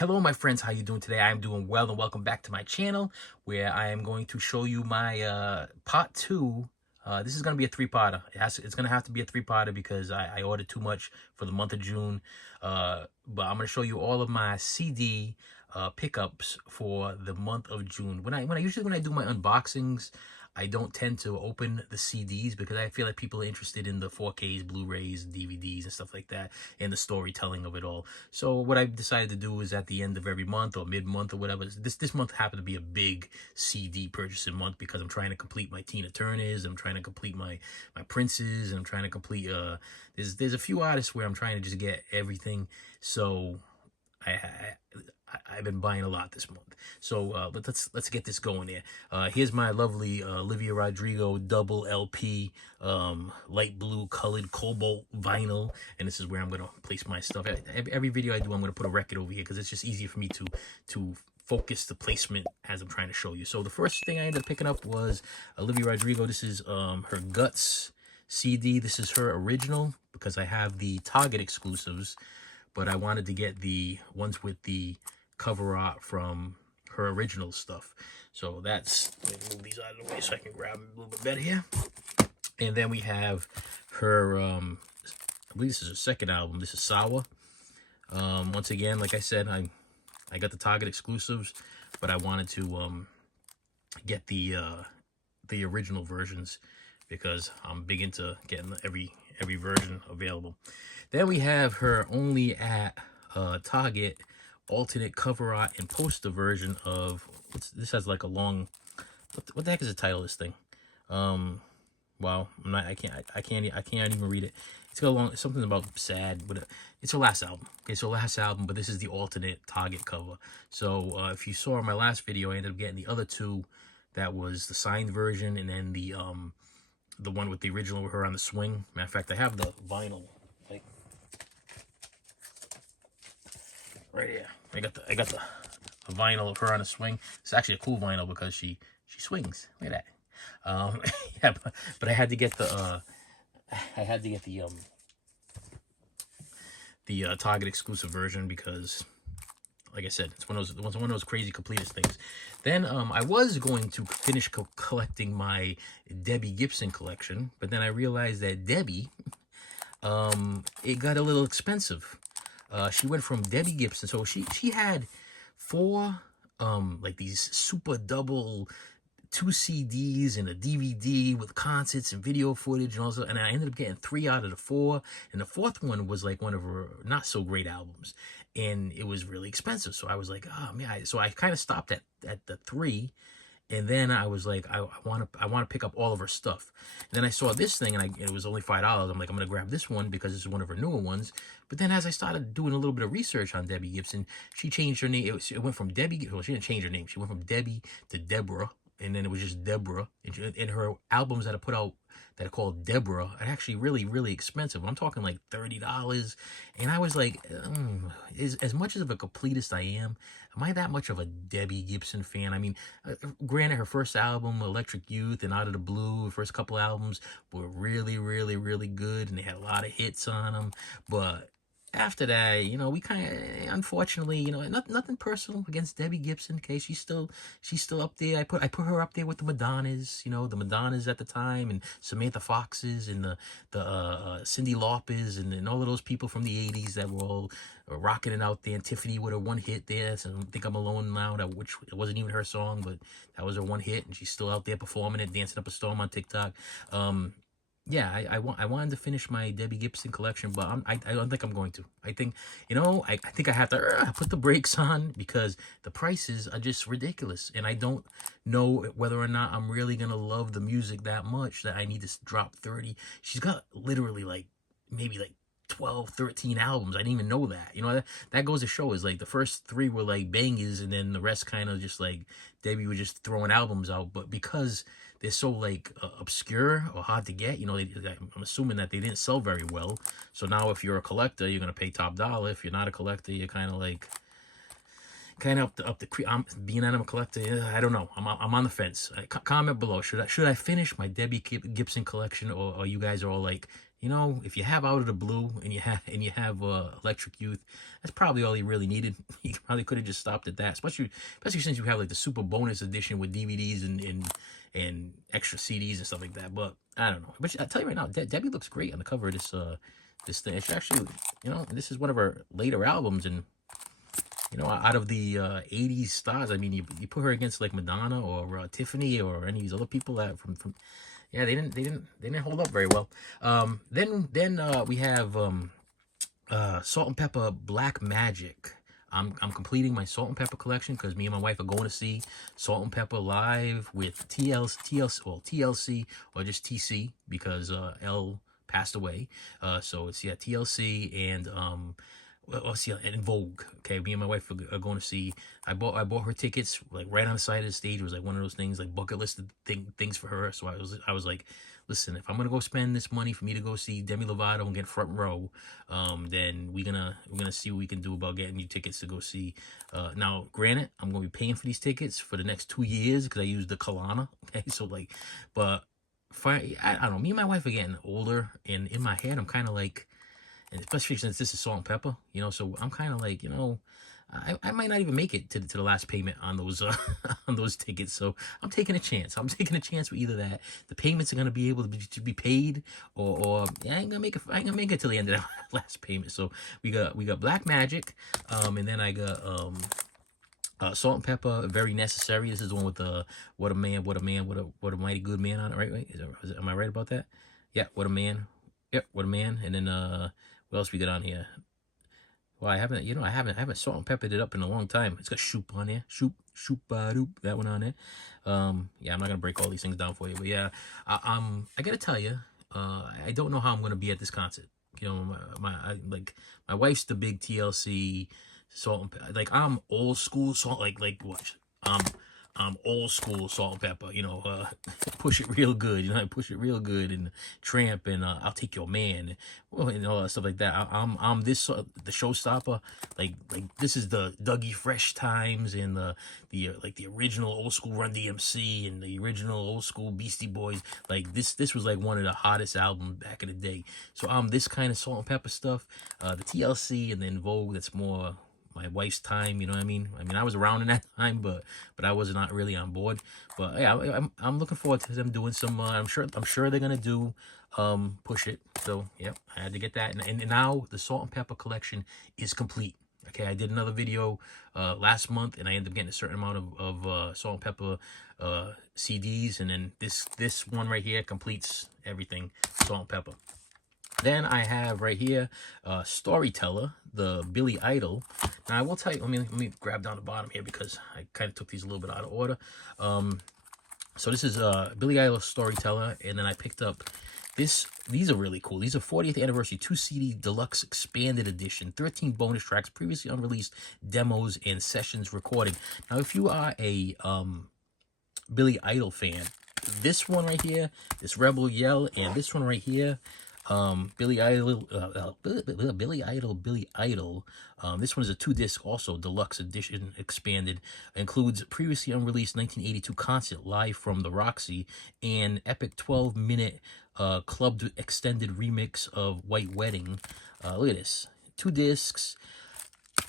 Hello my friends, how you doing today? I am doing well and welcome back to my channel where I am going to show you my part 2. This is going to be a three-parter. It's going to have to be a three-parter because I ordered too much for the month of June. But I'm going to show you all of my CD pickups for the month of June. When I do my unboxings, I don't tend to open the CDs because I feel like people are interested in the 4Ks, Blu-rays, DVDs, and stuff like that, and the storytelling of it all. So what I've decided to do is at the end of every month or mid-month or whatever, this month happened to be a big CD purchasing month because I'm trying to complete my Tina Turners, I'm trying to complete my Princes, and I'm trying to complete, there's a few artists where I'm trying to just get everything. So I've been buying a lot this month. So let's get this going here. Here's my lovely Olivia Rodrigo double LP light blue colored cobalt vinyl, and this is where I'm gonna place my stuff. Every video I do, I'm gonna put a record over here because it's just easier for me to focus the placement as I'm trying to show you. So the first thing I ended up picking up was Olivia Rodrigo. This is her Guts CD. This is her original because I have the Target exclusives, but I wanted to get the ones with the cover art from her original stuff. So that's, let me move these out of the way so I can grab them a little bit better here. And then we have her, I believe this is her second album. This is Sour. Once again, like I said, I got the Target exclusives, but I wanted to get the original versions because I'm big into getting every version available. Then we have her only at Target alternate cover art and poster version of this has like a long, what the heck is the title of this thing? Well, I can't even read it. It's got a long, something about sad, but it's her last album. Okay, so last album, but this is the alternate Target cover. So if you saw my last video, I ended up getting the other two. That was the signed version, and then the one with the original with her on the swing. Matter of fact, I have the vinyl like right here. I got the vinyl of her on a swing. It's actually a cool vinyl because she swings. Look at that. Yeah, but I had to get the Target exclusive version because, like I said, it's one of those crazy completist things. Then I was going to finish collecting my Debbie Gibson collection, but then I realized that Debbie, it got a little expensive. She went from Debbie Gibson, so she had 4 like these super double 2 CDs and a DVD with concerts and video footage and all that, and I ended up getting 3 out of the 4, and the 4th one was like one of her not so great albums, and it was really expensive. So I was like, oh man, so I kind of stopped at the 3. And then I was like, I want to pick up all of her stuff. And then I saw this thing, and it was only $5. I'm like, I'm gonna grab this one because it's one of her newer ones. But then as I started doing a little bit of research on Debbie Gibson, she changed her name. It went from Debbie. Well, she didn't change her name. She went from Debbie to Deborah, and then it was just Deborah. And her albums that I put out that are called Deborah are actually really, really expensive. I'm talking like $30. And I was like, as much of a completist I am I that much of a Debbie Gibson fan? I mean, granted, her first album, Electric Youth and Out of the Blue, the first couple albums were really, really, really good, and they had a lot of hits on them. But after that, you know, we kind of, unfortunately, you know, nothing personal against Debbie Gibson. Okay, she's still up there. I put her up there with the Madonnas, you know, the Madonnas at the time, and Samantha Foxes, and the Cyndi Laupers, and all of those people from the '80s that were all rocking it out there. And Tiffany with her one hit there, so I Think I'm Alone Now, which it wasn't even her song, but that was her one hit, and she's still out there performing it, dancing up a storm on TikTok. Yeah, I wanted to finish my Debbie Gibson collection, but I don't think I'm going to. I think, you know, I think I have to put the brakes on because the prices are just ridiculous, and I don't know whether or not I'm really gonna love the music that much that I need to drop 30. She's got literally like maybe like 12, 13 albums. I didn't even know that. You know, that goes to show is like the first 3 were like bangers, and then the rest kind of just like Debbie was just throwing albums out. But because they're so like obscure or hard to get, you know, I'm assuming that they didn't sell very well. So now if you're a collector, you're gonna pay top dollar. If you're not a collector, you're kind of like up the creek. Being an animal collector, I don't know. I'm on the fence. Comment below. Should I finish my Debbie Gibson collection, or you guys are all like, you know, if you have Out of the Blue and you have Electric Youth, that's probably all you really needed. You probably could have just stopped at that, especially since you have like the super bonus edition with DVDs and extra CDs and stuff like that. But I don't know. But I tell you right now, Debbie looks great on the cover of this thing. It's actually, you know, this is one of her later albums, and you know, out of the 80s stars, I mean, you put her against like Madonna or Tiffany or any of these other people that from yeah, they didn't hold up very well. Then we have Salt and Pepper Black Magic. I'm completing my Salt and Pepper collection because me and my wife are going to see Salt and Pepper live with TLC or just TC because L passed away. So it's TLC and and Vogue. Okay, me and my wife are going to see. I bought her tickets like right on the side of the stage. It was like one of those things like bucket list things for her. So I was like, listen, if I'm gonna go spend this money for me to go see Demi Lovato and get front row, then we're gonna see what we can do about getting you tickets to go see. Now, granted, I'm gonna be paying for these tickets for the next 2 years because I use the Kalana. Okay, so like, but I don't know. Me and my wife are getting older, and in my head, I'm kind of like. And especially since this is Salt and Pepper, you know, so I'm kind of like, you know, I might not even make it to the last payment on those on those tickets. So I'm taking a chance. I'm taking a chance with either that the payments are gonna be able to be paid, or I ain't gonna make it. I ain't gonna make it till the end of that last payment. So we got Black Magic, and then I got Salt and Pepper, Very Necessary. This is the one with the what a man, what a mighty good man on it. Right? Am I right about that? Yeah, what a man. Yep, what a man. And then what else we got on here? Well, I haven't salt and peppered it up in a long time. It's got Shoop on there. Shoop, doop, that one on there. Yeah, I'm not gonna break all these things down for you, but yeah, I gotta tell you, I don't know how I'm gonna be at this concert. You know, my wife's the big TLC Salt and Pepper. Like I'm old school salt. Like what? I'm old school Salt and Pepper, you know, push it real good, you know, push it real good, and Tramp, and I'll Take Your Man, and all that stuff like that. I'm this the showstopper, like this is the Dougie Fresh times, and the like the original old school Run DMC and the original old school Beastie Boys. Like this was like one of the hottest albums back in the day. So this kind of Salt and Pepper stuff, the TLC, and then Vogue. That's more my wife's time, you know what I mean? I was around in that time, but I was not really on board. But yeah, I'm looking forward to them doing some. I'm sure they're gonna do Push It. So yeah, I had to get that, and now the Salt and Pepper collection is complete. Okay, I did another video last month, and I ended up getting a certain amount of Salt and Pepper CDs, and then this one right here completes everything Salt and Pepper. Then I have right here Storyteller, the Billy Idol. Now I will tell you, let me grab down the bottom here because I kind of took these a little bit out of order. So this is Billy Idol Storyteller, and then I picked up this. These are really cool. These are 40th anniversary 2 CD deluxe expanded edition, 13 bonus tracks, previously unreleased demos and sessions recording. Now if you are a Billy Idol fan, this one right here, this Rebel Yell, and this one right here, Billy Idol. This one is a 2-disc, also deluxe edition, expanded. Includes previously unreleased 1982 concert live from the Roxy and epic 12-minute clubbed extended remix of White Wedding. Look at this, 2 discs.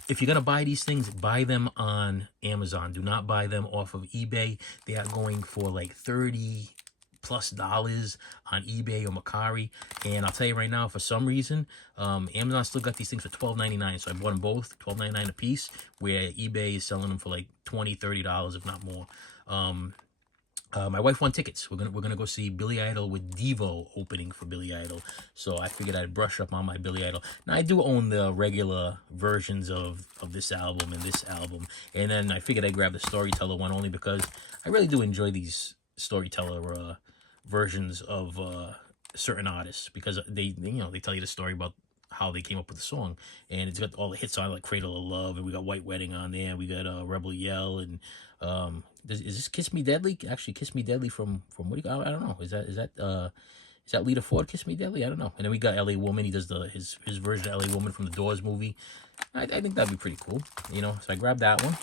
If you're gonna buy these things, buy them on Amazon. Do not buy them off of eBay. They are going for like $30+ on eBay or Mercari, and I'll tell you right now, for some reason, Amazon still got these things for $12.99. So I bought them both $12.99 a piece, where eBay is selling them for like $20-30, if not more. My wife won tickets. We're gonna go see Billy Idol with Devo opening for Billy Idol. So I figured I'd brush up on my Billy Idol. Now I do own the regular versions of this album and this album, and then I figured I'd grab the Storyteller one only because I really do enjoy these Storyteller versions of certain artists, because they tell you the story about how they came up with the song, and it's got all the hits on it, like Cradle of Love, and we got White Wedding on there, we got Rebel Yell, and is this Kiss Me Deadly? Actually, Kiss Me Deadly from what do you, I don't know, is that Lita Ford, Kiss Me Deadly? I don't know. And then we got LA Woman. He does his version of LA Woman from the Doors movie. I think that'd be pretty cool, you know. So I grabbed that one.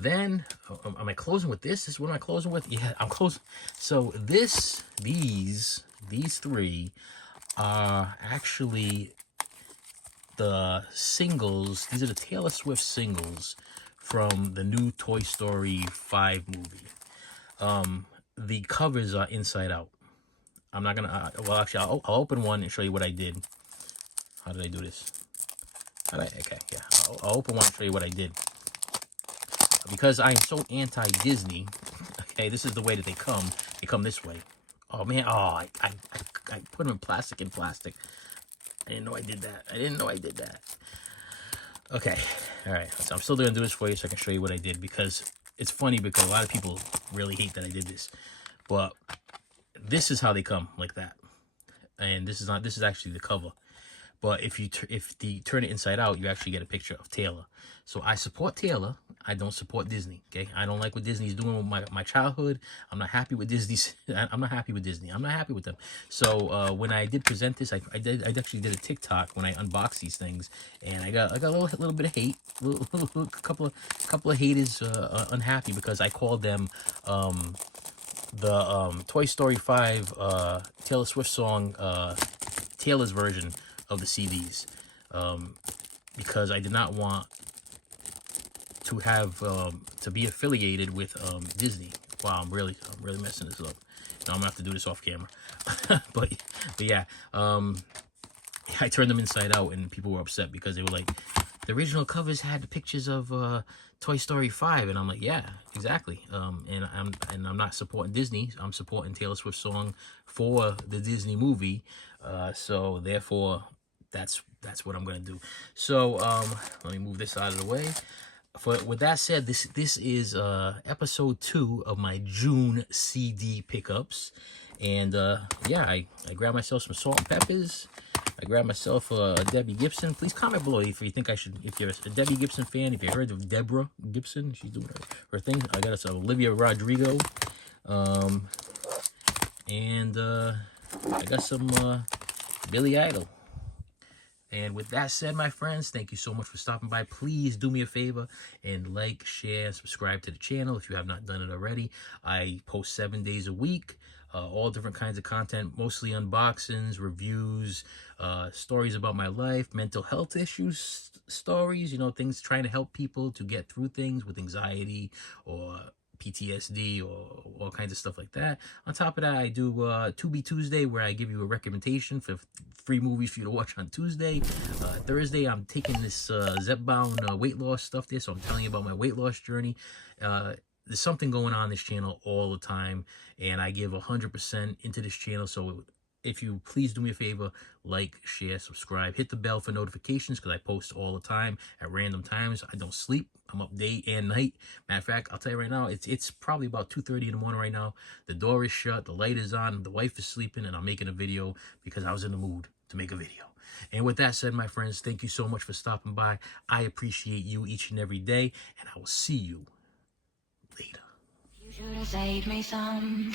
Then, am I closing with this? Is what am I closing with? Yeah, I'm closing. So these three are actually the singles. These are the Taylor Swift singles from the new Toy Story 5 movie. The covers are inside out. I'm not gonna, well, actually, I'll open one and show you what I did. How did I do this? Okay, yeah. I'll open one and show you what I did. Because I'm so anti-Disney, okay, this is the way that they come. They come this way. Oh, man. Oh, I put them in plastic. I didn't know I did that. Okay. All right. So I'm still going to do this for you so I can show you what I did. Because it's funny because a lot of people really hate that I did this. But this is how they come, like that. And this is actually the cover. But if you turn it inside out, you actually get a picture of Taylor. So I support Taylor. I don't support Disney. Okay, I don't like what Disney's doing with my childhood. I'm not happy with Disney's. I'm not happy with Disney. I'm not happy with them. So when I did present this, I actually did a TikTok when I unboxed these things, and I got a little bit of hate, a couple of haters unhappy because I called them the Toy Story 5 Taylor Swift song Taylor's version of the CDs, because I did not want to have to be affiliated with Disney. Wow, I'm really messing this up. Now I'm gonna have to do this off camera. but yeah, I turned them inside out, and people were upset because they were like, the original covers had the pictures of Toy Story 5, and I'm like, yeah, exactly. And I'm not supporting Disney. I'm supporting Taylor Swift's song for the Disney movie. So therefore, that's what I'm gonna do. So let me move this out of the way. With that said, this is episode 2 of my June CD pickups, and yeah, I grabbed myself some salt and peppers. I grabbed myself a Debbie Gibson. Please comment below if you think I should, if you're a Debbie Gibson fan, if you heard of Deborah Gibson, she's doing her thing. I got us Olivia Rodrigo, and I got some Billy Idol. And with that said, my friends, thank you so much for stopping by. Please do me a favor and like, share, subscribe to the channel if you have not done it already. I post 7 days a week, all different kinds of content, mostly unboxings, reviews, stories about my life, mental health issues, stories, you know, things trying to help people to get through things with anxiety or PTSD or all kinds of stuff like that. On top of that, I do Tubi Tuesday, where I give you a recommendation for free movies for you to watch on Tuesday. Thursday, I'm taking this Zepbound weight loss stuff there, so I'm telling you about my weight loss journey. There's something going on this channel all the time, and I give 100% into this channel. So if you please do me a favor, like, share, subscribe, hit the bell for notifications, because I post all the time at random times. I don't sleep. I'm up day and night. Matter of fact, I'll tell you right now, it's probably about 2:30 in the morning right now. The door is shut, the light is on, the wife is sleeping, and I'm making a video because I was in the mood to make a video. And with that said, my friends, thank you so much for stopping by. I appreciate you each and every day, and I will see you later. You should have saved me some.